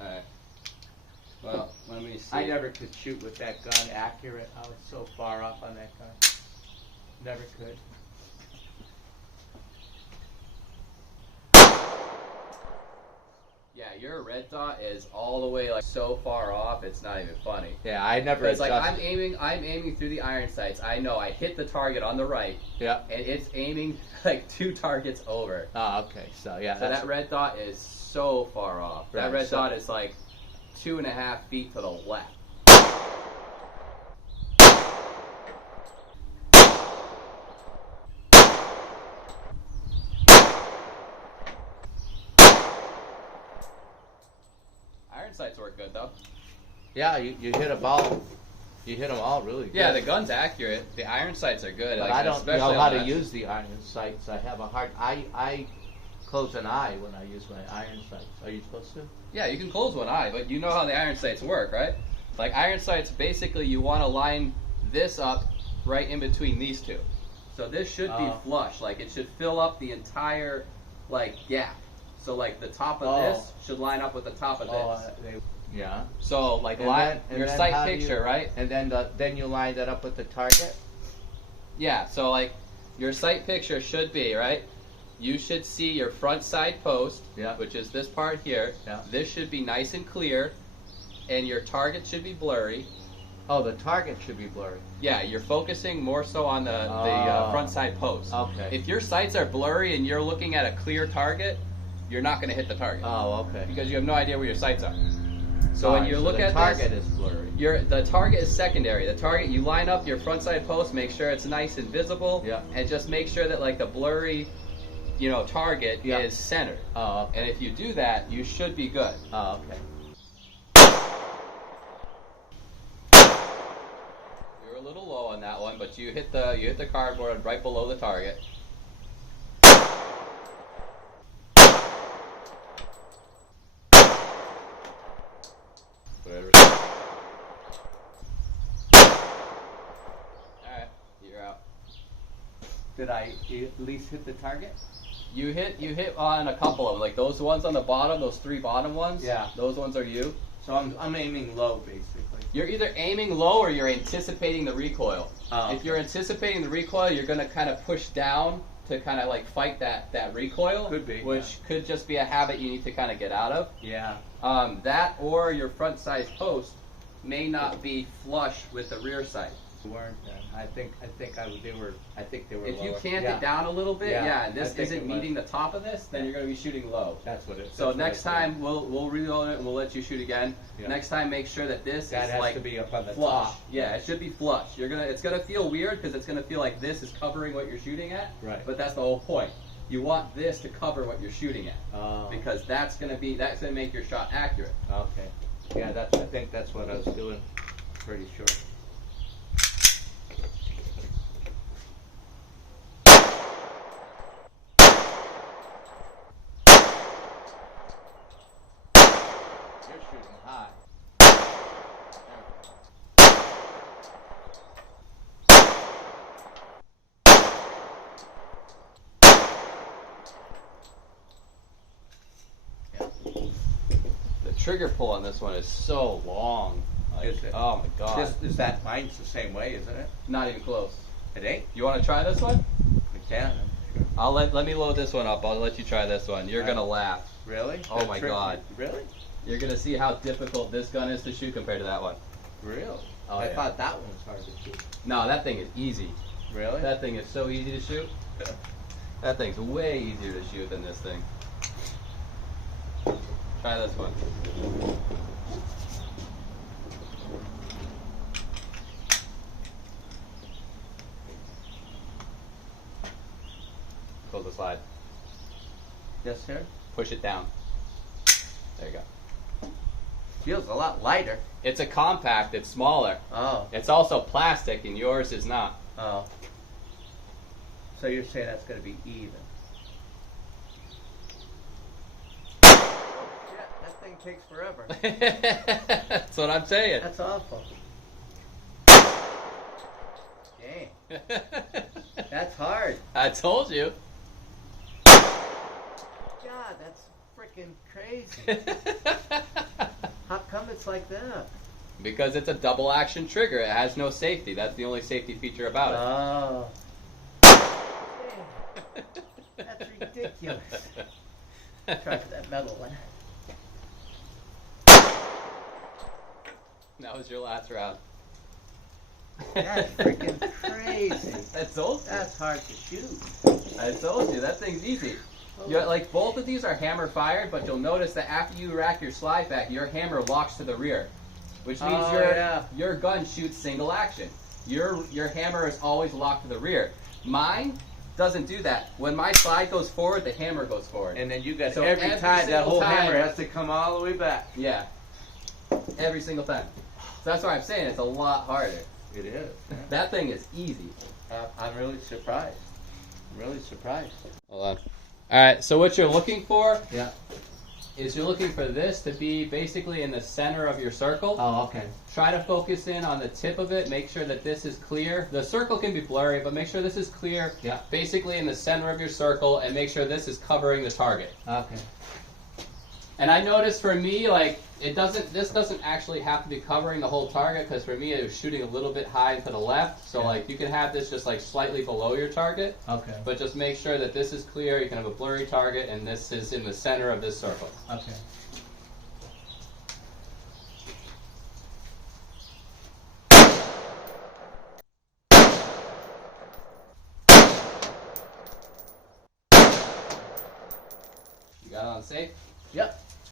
Alright. Well, let me see. I never could shoot with that gun accurate. I was so far off on that gun. Never could. Yeah, your red dot is all the way like so far off. It's not even funny. Yeah, I never. It's like I'm aiming through the iron sights. I know I hit the target on the right. Yeah. And it's aiming like 2 targets over. Oh, okay. So yeah. So that red dot is so far off. Right, That red dot is like 2.5 feet to the left. Iron sights work good though. Yeah, you hit a ball. You hit them all really good. Yeah, the gun's accurate. The iron sights are good. But like, I don't especially know how on to that. use the iron sights. I have a hard. I close an eye when I use my iron sights. Are you supposed to? Yeah, you can close one eye, but you know how the iron sights work, right? Like iron sights, basically you want to line this up right in between these two. So this should be flush. Like it should fill up the entire like gap. So like the top of this should line up with the top of this. Yeah. So like And your then sight how do picture, you- right? And then you line that up with the target. Yeah. So like your sight picture should be right. You should see your front side post, which is this part here. Yeah. This should be nice and clear, and your target should be blurry. Oh, the target should be blurry. Yeah, you're focusing more so on the front side post. Okay. If your sights are blurry and you're looking at a clear target, you're not going to hit the target. Oh, okay. Because you have no idea where your sights are. So when you look the at target this, is blurry. the target is secondary. The target, you line up your front side post, make sure it's nice and visible, and just make sure that like the blurry, target is centered. Oh, okay. And if you do that, you should be good. Oh, okay. You're a little low on that one, but you hit the cardboard right below the target. Whatever. Alright, you're out. Did I at least hit the target? You hit on a couple of them, like those ones on the bottom, those 3 bottom ones. Yeah. Those ones are you. So I'm aiming low, basically. You're either aiming low or you're anticipating the recoil. Oh, If you're anticipating the recoil, you're going to kind of push down to kind of like fight that recoil. Could be, Which could just be a habit you need to kind of get out of. Yeah. That or your front side post may not be flush with the rear sight. Weren't then. I think they were. If you lower. cant it down a little bit, Yeah, and this I think isn't it was. meeting the top of this, then you're going to be shooting low. That's what it is. So next time we'll reload it and we'll let you shoot again. Yeah. Next time, make sure that this that is has like to be up on the flush. top. Yeah, it should be flush. It's gonna feel weird because it's gonna feel like this is covering what you're shooting at. Right. But that's the whole point. You want this to cover what you're shooting at Oh. because that's gonna make your shot accurate. Okay. Yeah, I think that's what I was doing. Pretty sure. You're shooting high. The trigger pull on this one is so long. Like, Is it? oh my god. Is that mine's the same way, isn't it? Not even close. It ain't. You want to try this one? We can. I'm sure. I'll let me load this one up. I'll let you try this one. You're gonna laugh. Really? Oh That my trick- God. Really? You're gonna see how difficult this gun is to shoot compared to that one. Really? Oh, I yeah. thought that one was hard to shoot. No, that thing is easy. Really? That thing is so easy to shoot. That thing's way easier to shoot than this thing. Try this one. Close the slide. Yes, sir. Push it down. There you go. Feels a lot lighter. It's a compact, it's smaller. Oh. It's also plastic and yours is not. Oh. So you're saying that's going to be even. Yeah, that thing takes forever. That's what I'm saying. That's awful. Dang. That's hard. I told you. God, that's freaking crazy. looks like that? Because it's a double action trigger. It has no safety. That's the only safety feature about Oh. That's ridiculous. Try for that metal one. That was your last round. That's freaking crazy. I told you. That's hard to shoot. I told you. That thing's easy. Like both of these are hammer fired, but you'll notice that after you rack your slide back, your hammer locks to the rear, which means your gun shoots single action. Your hammer is always locked to the rear. Mine doesn't do that. When my slide goes forward, the hammer goes forward. And then you got So every time that single whole time- hammer has to come all the way back. Yeah. Every single time. So that's why I'm saying it's a lot harder. It is. That thing is easy. I'm really surprised. I'm really surprised. Hold on. All right. So what you're looking for Yeah. is you're looking for this to be basically in the center of your circle. Oh, okay. Try to focus in on the tip of it. Make sure that this is clear. The circle can be blurry, but make sure this is clear. Yeah. Basically in the center of your circle, and make sure this is covering the target. Okay. And I noticed for me, like, this doesn't actually have to be covering the whole target, because for me it was shooting a little bit high to the left. So Yeah. like you can have this just like slightly below your target, Okay. but just make sure that this is clear. You can have a blurry target, and this is in the center of this circle. Okay. You got it on safe? Yep.